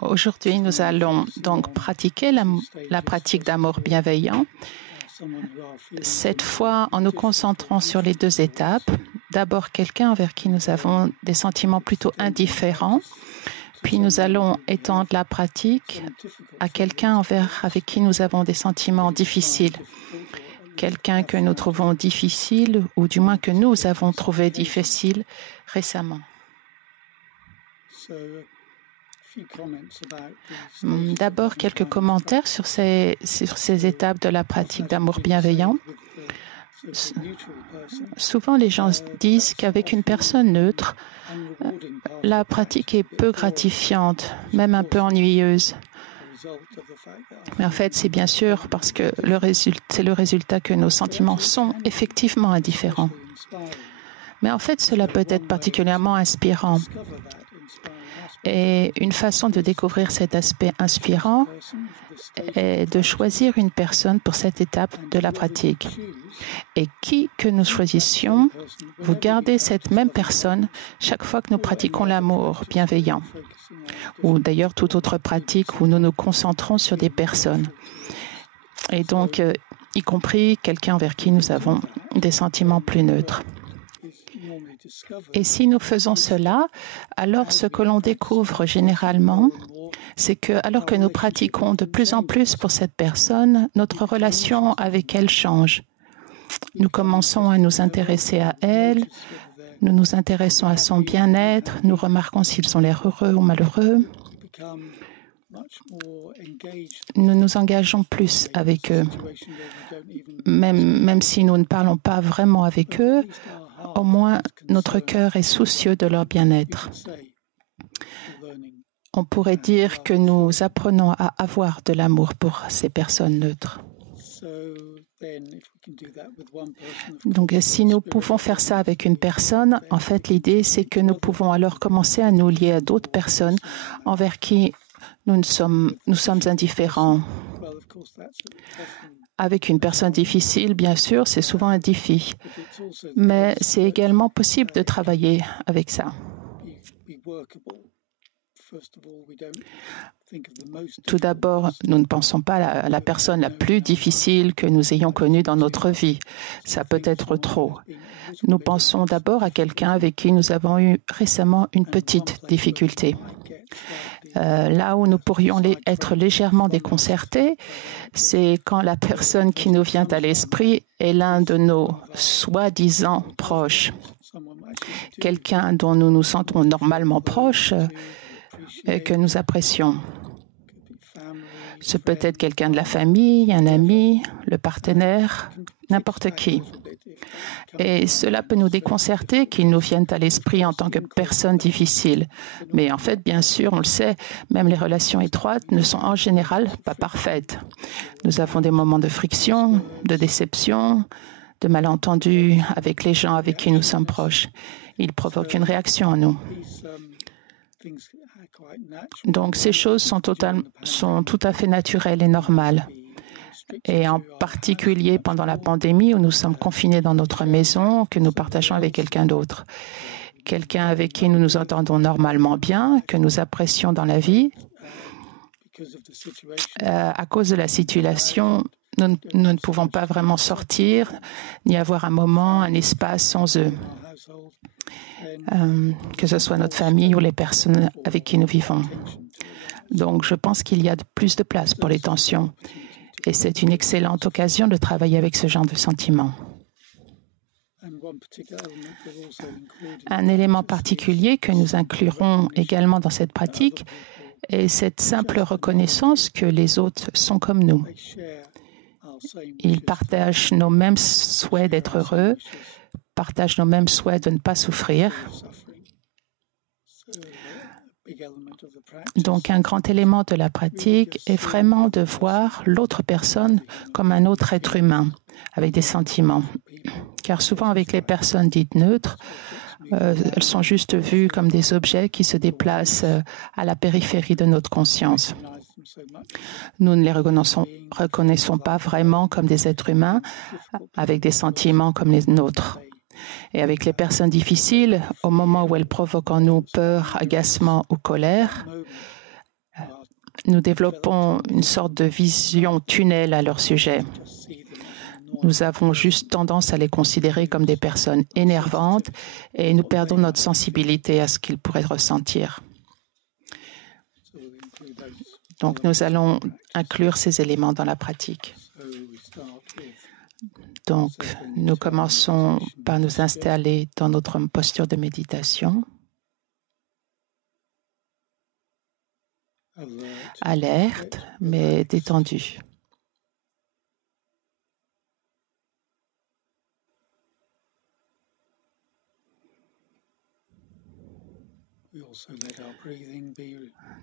Aujourd'hui, nous allons donc pratiquer la pratique d'amour bienveillant, cette fois en nous concentrant sur les deux étapes. D'abord, quelqu'un envers qui nous avons des sentiments plutôt indifférents, puis nous allons étendre la pratique à quelqu'un avec qui nous avons des sentiments difficiles, quelqu'un que nous trouvons difficile ou du moins que nous avons trouvé difficile récemment. D'abord, quelques commentaires sur ces étapes de la pratique d'amour bienveillant. Souvent, les gens disent qu'avec une personne neutre, la pratique est peu gratifiante, même un peu ennuyeuse. Mais en fait, c'est bien sûr parce que c'est le résultat que nos sentiments sont effectivement indifférents. Mais en fait, cela peut être particulièrement inspirant. Et une façon de découvrir cet aspect inspirant est de choisir une personne pour cette étape de la pratique. Et qui que nous choisissions, vous gardez cette même personne chaque fois que nous pratiquons l'amour bienveillant, ou d'ailleurs toute autre pratique où nous nous concentrons sur des personnes. Et donc, y compris quelqu'un envers qui nous avons des sentiments plus neutres. Et si nous faisons cela, alors ce que l'on découvre généralement, c'est que alors que nous pratiquons de plus en plus pour cette personne, notre relation avec elle change. Nous commençons à nous intéresser à elle, nous nous intéressons à son bien-être, nous remarquons s'ils ont l'air heureux ou malheureux. Nous nous engageons plus avec eux. Même si nous ne parlons pas vraiment avec eux, au moins notre cœur est soucieux de leur bien-être. On pourrait dire que nous apprenons à avoir de l'amour pour ces personnes neutres. Donc, si nous pouvons faire ça avec une personne, en fait, l'idée, c'est que nous pouvons alors commencer à nous lier à d'autres personnes envers qui nous sommes indifférents. Avec une personne difficile, bien sûr, c'est souvent un défi, mais c'est également possible de travailler avec ça. Tout d'abord, nous ne pensons pas à la personne la plus difficile que nous ayons connue dans notre vie. Ça peut être trop. Nous pensons d'abord à quelqu'un avec qui nous avons eu récemment une petite difficulté. Là où nous pourrions être légèrement déconcertés, c'est quand la personne qui nous vient à l'esprit est l'un de nos soi-disant proches. Quelqu'un dont nous nous sentons normalement proches et que nous apprécions. Ce peut être quelqu'un de la famille, un ami, le partenaire, n'importe qui. Et cela peut nous déconcerter qu'ils nous viennent à l'esprit en tant que personnes difficiles. Mais en fait, bien sûr, on le sait, même les relations étroites ne sont en général pas parfaites. Nous avons des moments de friction, de déception, de malentendus avec les gens avec qui nous sommes proches. Ils provoquent une réaction en nous. Donc, ces choses sont tout à fait naturelles et normales. Et en particulier pendant la pandémie où nous sommes confinés dans notre maison, que nous partageons avec quelqu'un d'autre. Quelqu'un avec qui nous nous entendons normalement bien, que nous apprécions dans la vie. À cause de la situation, nous ne pouvons pas vraiment sortir, ni avoir un moment, un espace sans eux. Que ce soit notre famille ou les personnes avec qui nous vivons. Donc, je pense qu'il y a plus de place pour les tensions. Et c'est une excellente occasion de travailler avec ce genre de sentiments. Un élément particulier que nous inclurons également dans cette pratique est cette simple reconnaissance que les autres sont comme nous. Ils partagent nos mêmes souhaits d'être heureux, partagent nos mêmes souhaits de ne pas souffrir. Donc, un grand élément de la pratique est vraiment de voir l'autre personne comme un autre être humain, avec des sentiments. Car souvent, avec les personnes dites neutres, elles sont juste vues comme des objets qui se déplacent à la périphérie de notre conscience. Nous ne les reconnaissons pas vraiment comme des êtres humains, avec des sentiments comme les nôtres. Et avec les personnes difficiles, au moment où elles provoquent en nous peur, agacement ou colère, nous développons une sorte de vision tunnel à leur sujet. Nous avons juste tendance à les considérer comme des personnes énervantes et nous perdons notre sensibilité à ce qu'ils pourraient ressentir. Donc, nous allons inclure ces éléments dans la pratique. Donc, nous commençons par nous installer dans notre posture de méditation. Alerte, mais détendue.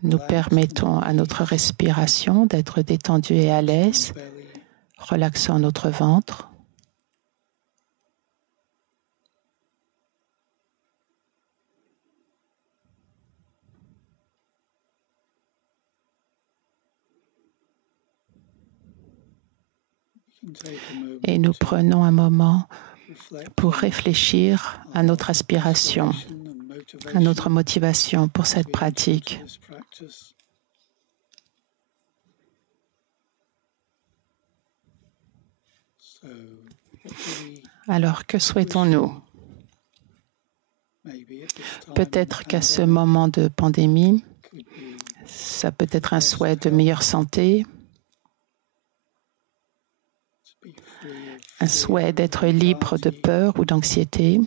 Nous permettons à notre respiration d'être détendue et à l'aise, relaxant notre ventre. Et nous prenons un moment pour réfléchir à notre aspiration, à notre motivation pour cette pratique. Alors, que souhaitons-nous? Peut-être qu'à ce moment de pandémie, ça peut être un souhait de meilleure santé, un souhait d'être libre de peur ou d'anxiété,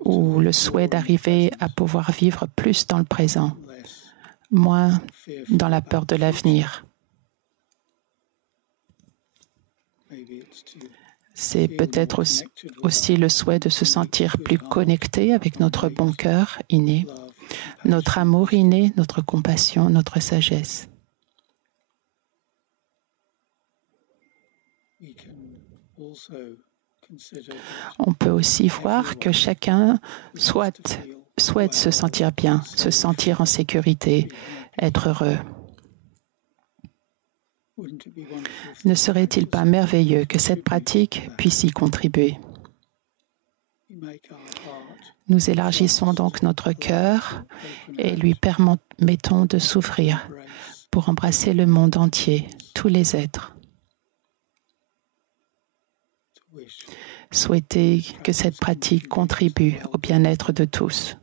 ou le souhait d'arriver à pouvoir vivre plus dans le présent, moins dans la peur de l'avenir. C'est peut-être aussi le souhait de se sentir plus connecté avec notre bon cœur inné, notre amour inné, notre compassion, notre sagesse. On peut aussi voir que chacun souhaite se sentir bien, se sentir en sécurité, être heureux. Ne serait-il pas merveilleux que cette pratique puisse y contribuer? Nous élargissons donc notre cœur et lui permettons de s'ouvrir pour embrasser le monde entier, tous les êtres. Souhaitez que cette pratique contribue au bien-être de tous.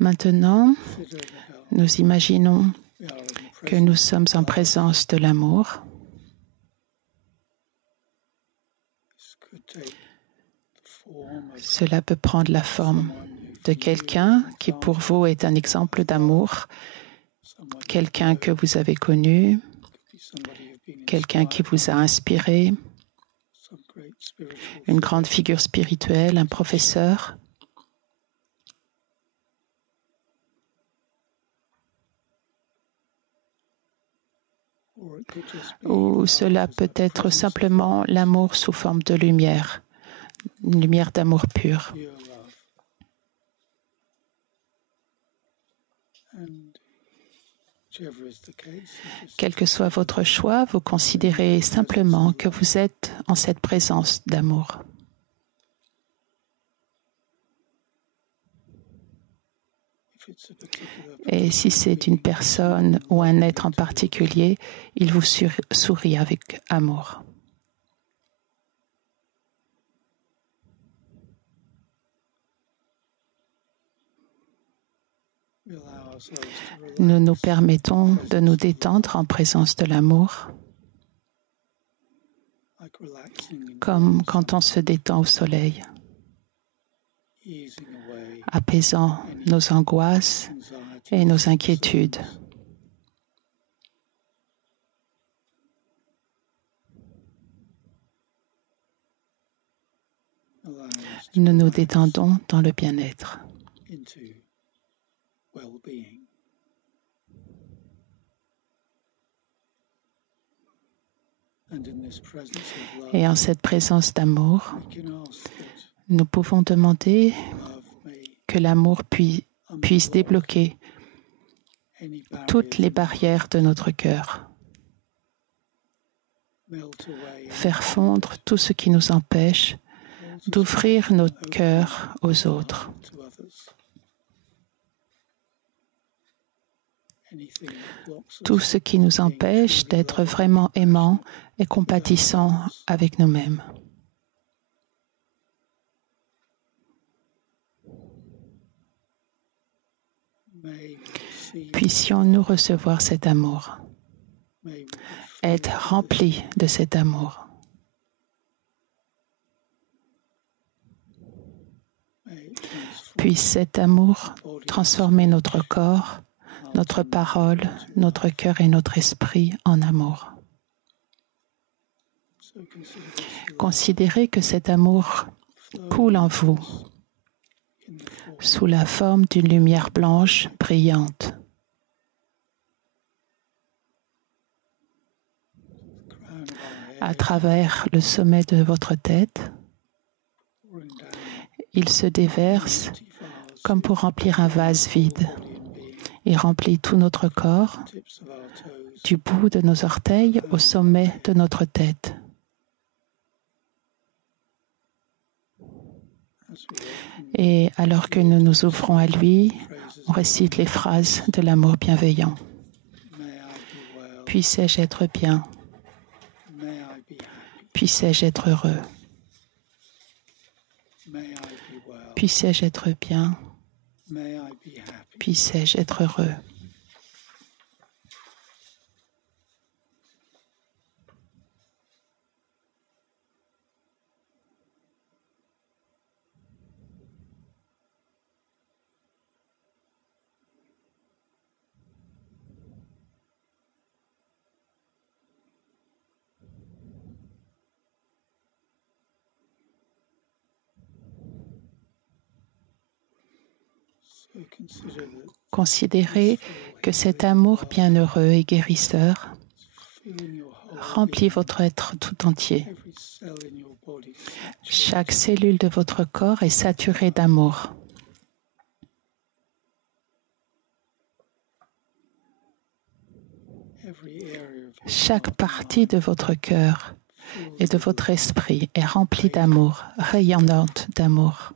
Maintenant, nous imaginons que nous sommes en présence de l'amour. Cela peut prendre la forme de quelqu'un qui pour vous est un exemple d'amour, quelqu'un que vous avez connu, quelqu'un qui vous a inspiré, une grande figure spirituelle, un professeur. Ou cela peut être simplement l'amour sous forme de lumière, une lumière d'amour pur. Quel que soit votre choix, vous considérez simplement que vous êtes en cette présence d'amour. Et si c'est une personne ou un être en particulier, il vous sourit avec amour. Nous nous permettons de nous détendre en présence de l'amour, comme quand on se détend au soleil, apaisant nos angoisses et nos inquiétudes. Nous nous détendons dans le bien-être. Et en cette présence d'amour, nous pouvons demander que l'amour puisse débloquer toutes les barrières de notre cœur, faire fondre tout ce qui nous empêche d'ouvrir notre cœur aux autres. Tout ce qui nous empêche d'être vraiment aimants et compatissants avec nous-mêmes. Puissions-nous recevoir cet amour, être remplis de cet amour. Puisse cet amour transformer notre corps, notre parole, notre cœur et notre esprit en amour. Considérez que cet amour coule en vous sous la forme d'une lumière blanche brillante. À travers le sommet de votre tête, il se déverse comme pour remplir un vase vide. Il remplit tout notre corps, du bout de nos orteils au sommet de notre tête. Et alors que nous nous ouvrons à lui, on récite les phrases de l'amour bienveillant. Puissais-je être bien? Puissais-je être heureux? Puissais-je être bien? Puissais-je être heureux? Considérez que cet amour bienheureux et guérisseur remplit votre être tout entier. Chaque cellule de votre corps est saturée d'amour. Chaque partie de votre cœur et de votre esprit est remplie d'amour, rayonnante d'amour.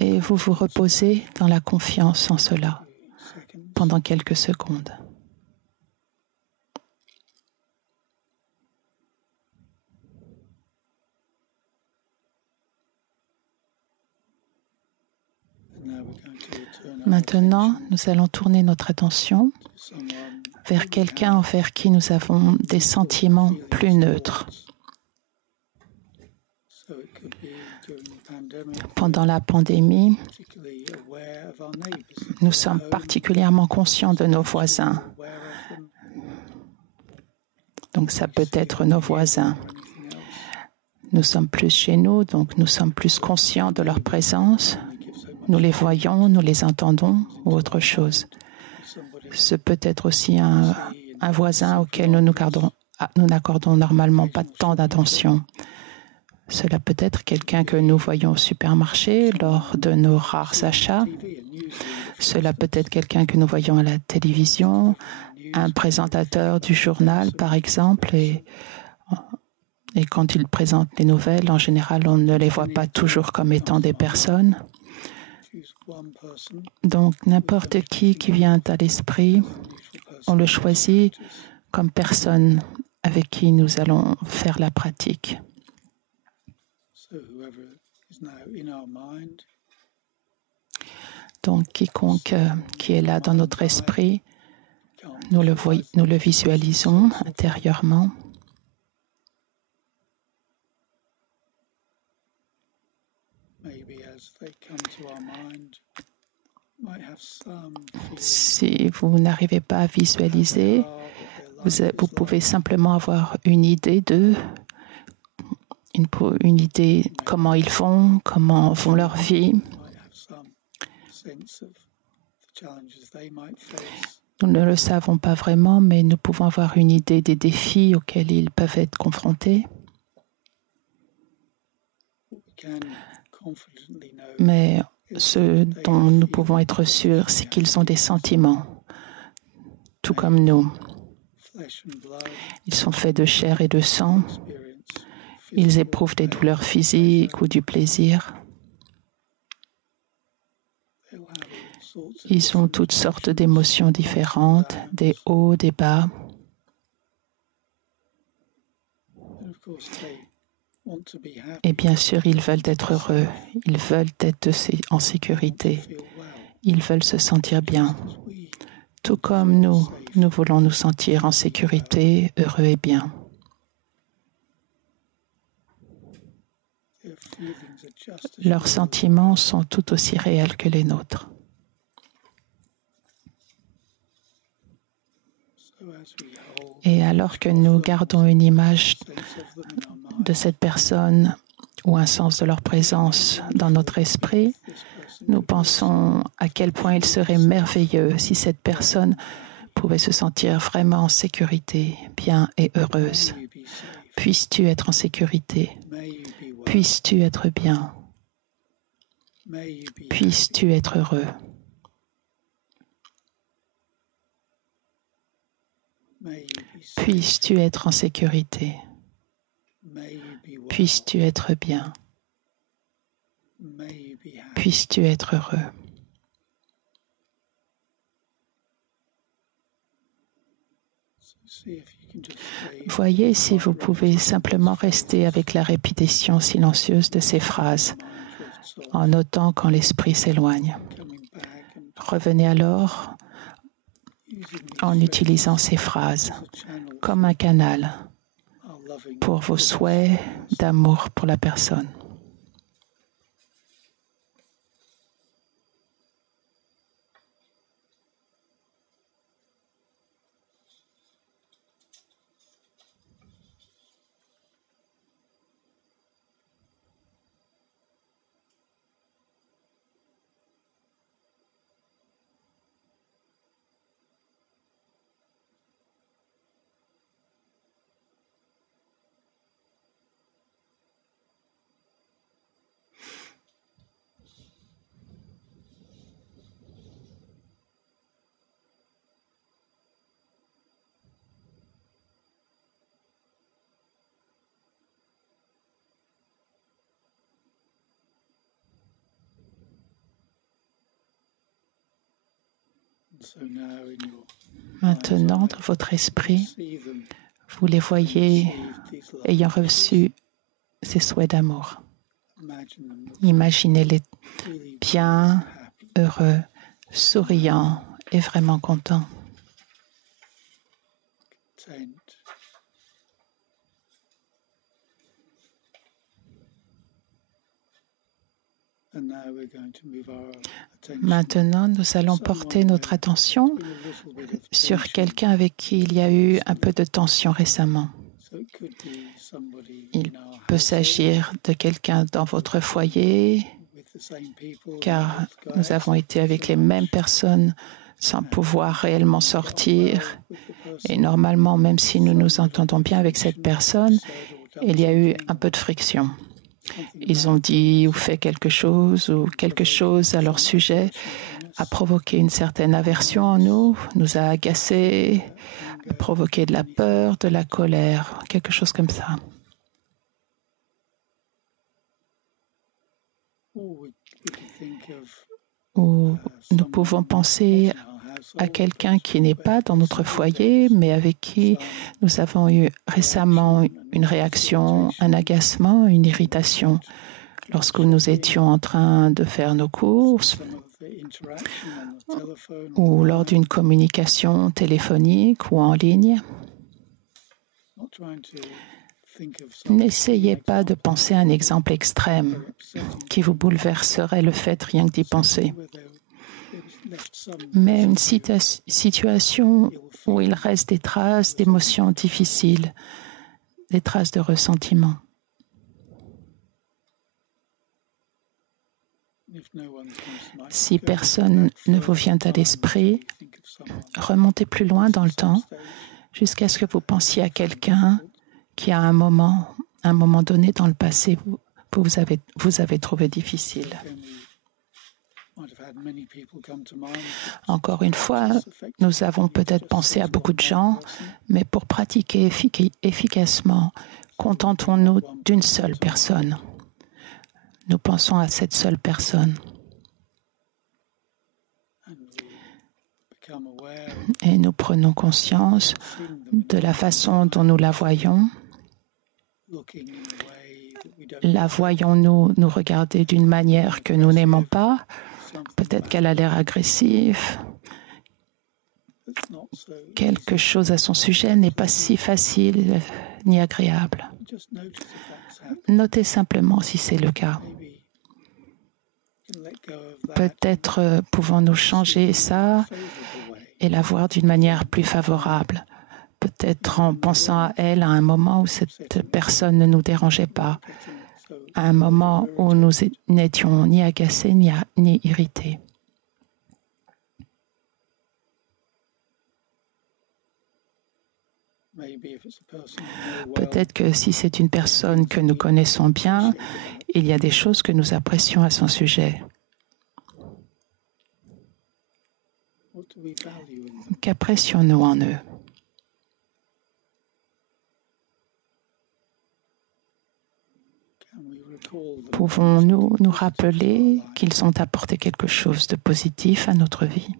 Et vous vous reposez dans la confiance en cela pendant quelques secondes. Maintenant, nous allons tourner notre attention vers quelqu'un envers qui nous avons des sentiments plus neutres. Pendant la pandémie, nous sommes particulièrement conscients de nos voisins. Donc ça peut être nos voisins. Nous sommes plus chez nous, donc nous sommes plus conscients de leur présence. Nous les voyons, nous les entendons ou autre chose. Ce peut être aussi un voisin auquel nous n'accordons normalement pas tant d'attention. Cela peut être quelqu'un que nous voyons au supermarché lors de nos rares achats. Cela peut être quelqu'un que nous voyons à la télévision, un présentateur du journal, par exemple. Et quand il présente les nouvelles, en général, on ne les voit pas toujours comme étant des personnes. Donc, n'importe qui vient à l'esprit, on le choisit comme personne avec qui nous allons faire la pratique. Donc, quiconque qui est là dans notre esprit, nous le visualisons intérieurement. Si vous n'arrivez pas à visualiser, vous pouvez simplement avoir une idée une idée comment ils font, comment font leur vie. Nous ne le savons pas vraiment, mais nous pouvons avoir une idée des défis auxquels ils peuvent être confrontés. Mais ce dont nous pouvons être sûrs, c'est qu'ils ont des sentiments, tout comme nous. Ils sont faits de chair et de sang. Ils éprouvent des douleurs physiques ou du plaisir. Ils ont toutes sortes d'émotions différentes, des hauts, des bas. Et bien sûr, ils veulent être heureux. Ils veulent être en sécurité. Ils veulent se sentir bien. Tout comme nous voulons nous sentir en sécurité, heureux et bien. Leurs sentiments sont tout aussi réels que les nôtres. Et alors que nous gardons une image de cette personne ou un sens de leur présence dans notre esprit, nous pensons à quel point il serait merveilleux si cette personne pouvait se sentir vraiment en sécurité, bien et heureuse. Puisses-tu être en sécurité? Puisses-tu être bien? Puisses-tu être heureux? Puisses-tu être en sécurité? Puisses-tu être bien? Puisses-tu être heureux? Voyez si vous pouvez simplement rester avec la répétition silencieuse de ces phrases, en notant quand l'esprit s'éloigne. Revenez alors en utilisant ces phrases comme un canal pour vos souhaits d'amour pour la personne. Maintenant, dans votre esprit, vous les voyez ayant reçu ces souhaits d'amour. Imaginez-les bien, heureux, souriants et vraiment contents. Maintenant, nous allons porter notre attention sur quelqu'un avec qui il y a eu un peu de tension récemment. Il peut s'agir de quelqu'un dans votre foyer, car nous avons été avec les mêmes personnes sans pouvoir réellement sortir. Et normalement, même si nous nous entendons bien avec cette personne, il y a eu un peu de friction. Ils ont dit ou fait quelque chose à leur sujet a provoqué une certaine aversion en nous, nous a agacés, a provoqué de la peur, de la colère, quelque chose comme ça. Ou nous pouvons penser à quelqu'un qui n'est pas dans notre foyer, mais avec qui nous avons eu récemment une réaction, un agacement, une irritation lorsque nous étions en train de faire nos courses ou lors d'une communication téléphonique ou en ligne. N'essayez pas de penser à un exemple extrême qui vous bouleverserait le fait rien que d'y penser. Mais une situation où il reste des traces d'émotions difficiles, des traces de ressentiment. Si personne ne vous vient à l'esprit, remontez plus loin dans le temps jusqu'à ce que vous pensiez à quelqu'un qui, à un moment donné dans le passé, vous avez trouvé difficile. Encore une fois, nous avons peut-être pensé à beaucoup de gens, mais pour pratiquer efficacement, contentons-nous d'une seule personne. Nous pensons à cette seule personne. Et nous prenons conscience de la façon dont nous la voyons. La voyons-nous nous regarder d'une manière que nous n'aimons pas? Peut-être qu'elle a l'air agressive. Quelque chose à son sujet n'est pas si facile ni agréable. Notez simplement si c'est le cas. Peut-être pouvons-nous changer ça et la voir d'une manière plus favorable. Peut-être en pensant à elle à un moment où cette personne ne nous dérangeait pas, à un moment où nous n'étions ni agacés ni irrités. Peut-être que si c'est une personne que nous connaissons bien, il y a des choses que nous apprécions à son sujet. Qu'apprécions-nous en eux? Pouvons-nous nous rappeler qu'ils ont apporté quelque chose de positif à notre vie?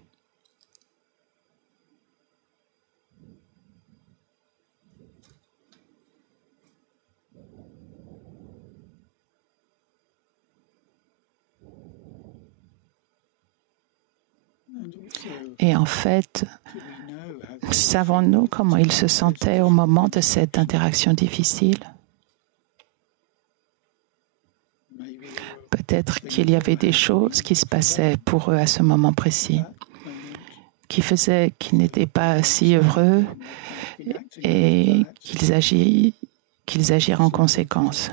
Et en fait, savons-nous comment ils se sentaient au moment de cette interaction difficile? Peut-être qu'il y avait des choses qui se passaient pour eux à ce moment précis, qui faisaient qu'ils n'étaient pas si heureux et qu'ils agirent en conséquence.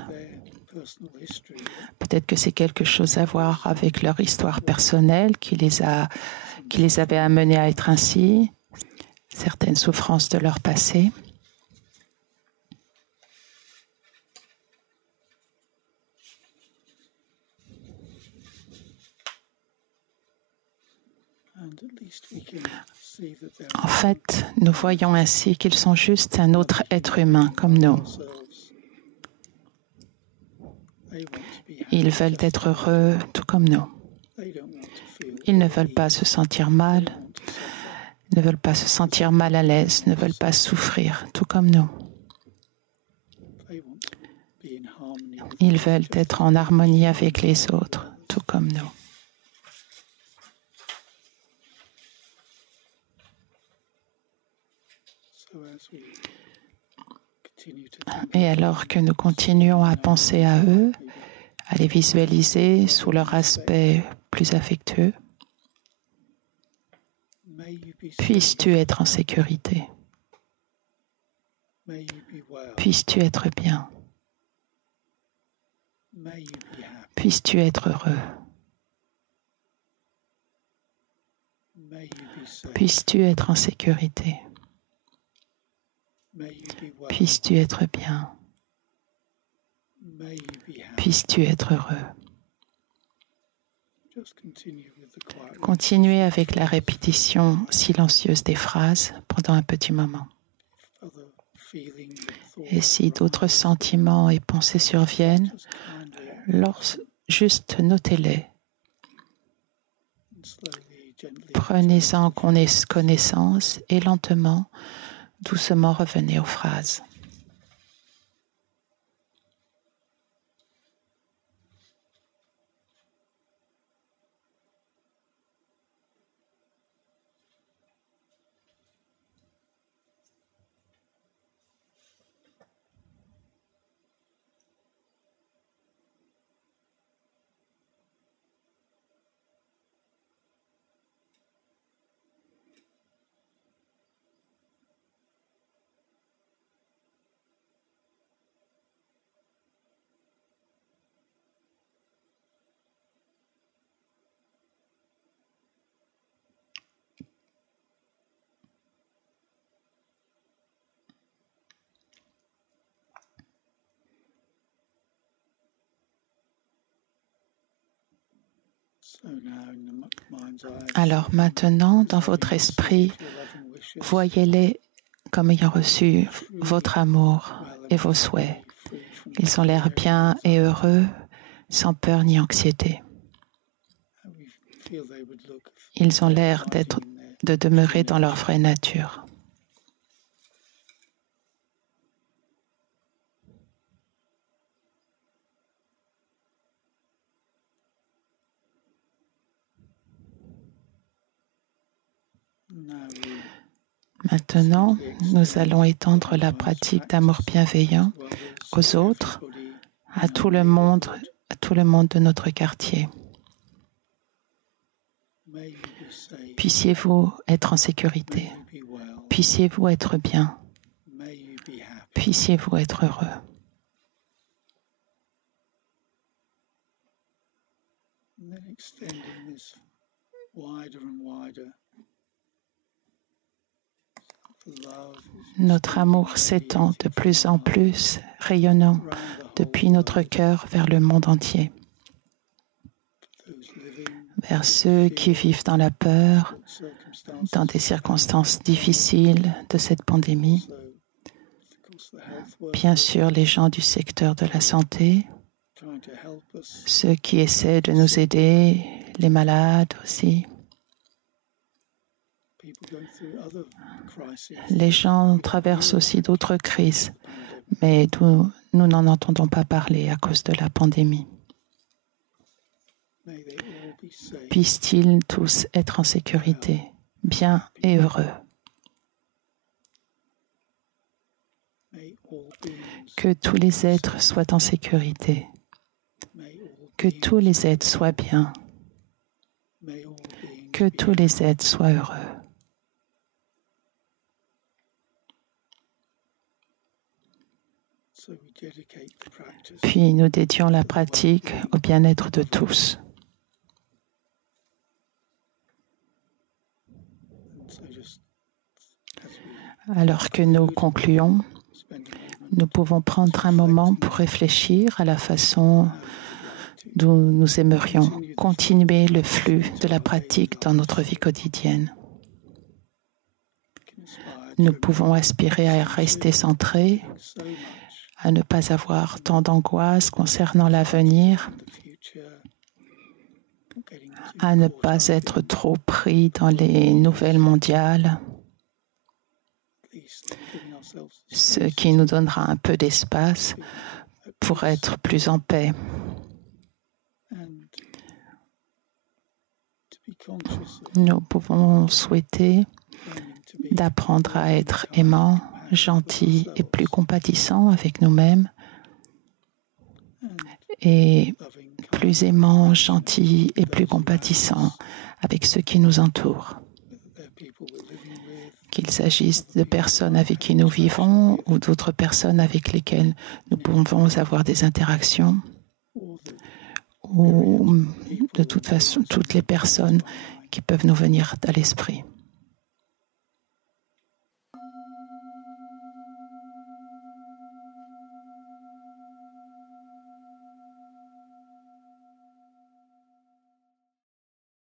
Peut-être que c'est quelque chose à voir avec leur histoire personnelle qui les avait amenés à être ainsi, certaines souffrances de leur passé. En fait, nous voyons ainsi qu'ils sont juste un autre être humain comme nous. Ils veulent être heureux tout comme nous. Ils ne veulent pas se sentir mal, ne veulent pas se sentir mal à l'aise, ne veulent pas souffrir tout comme nous. Ils veulent être en harmonie avec les autres tout comme nous. Et alors que nous continuons à penser à eux, à les visualiser sous leur aspect plus affectueux, puisses-tu être en sécurité? Puisses-tu être bien? Puisses-tu être heureux? Puisses-tu être en sécurité? Puisses-tu être bien? Puisses-tu être heureux? Continuez avec la répétition silencieuse des phrases pendant un petit moment. Et si d'autres sentiments et pensées surviennent, juste notez-les. Prenez-en connaissance et lentement, doucement revenez aux phrases. Alors maintenant, dans votre esprit, voyez-les comme ayant reçu votre amour et vos souhaits. Ils ont l'air bien et heureux, sans peur ni anxiété. Ils ont l'air de demeurer dans leur vraie nature. Maintenant, nous allons étendre la pratique d'amour bienveillant aux autres, à tout le monde de notre quartier. Puissiez-vous être en sécurité. Puissiez-vous être bien. Puissiez-vous être heureux. Notre amour s'étend de plus en plus, rayonnant depuis notre cœur vers le monde entier, vers ceux qui vivent dans la peur, dans des circonstances difficiles de cette pandémie. Bien sûr, les gens du secteur de la santé, ceux qui essaient de nous aider, les malades aussi. Les gens traversent aussi d'autres crises, mais nous n'en entendons pas parler à cause de la pandémie. Puissent-ils tous être en sécurité, bien et heureux. Que tous les êtres soient en sécurité. Que tous les êtres soient bien. Que tous les êtres soient heureux. Puis nous dédions la pratique au bien-être de tous. Alors que nous concluons, nous pouvons prendre un moment pour réfléchir à la façon dont nous aimerions continuer le flux de la pratique dans notre vie quotidienne. Nous pouvons aspirer à rester centrés, à ne pas avoir tant d'angoisse concernant l'avenir, à ne pas être trop pris dans les nouvelles mondiales, ce qui nous donnera un peu d'espace pour être plus en paix. Nous pouvons souhaiter d'apprendre à être aimants, gentils et plus compatissants avec nous-mêmes, et plus aimants, gentils et plus compatissants avec ceux qui nous entourent. Qu'il s'agisse de personnes avec qui nous vivons ou d'autres personnes avec lesquelles nous pouvons avoir des interactions, ou de toute façon, toutes les personnes qui peuvent nous venir à l'esprit.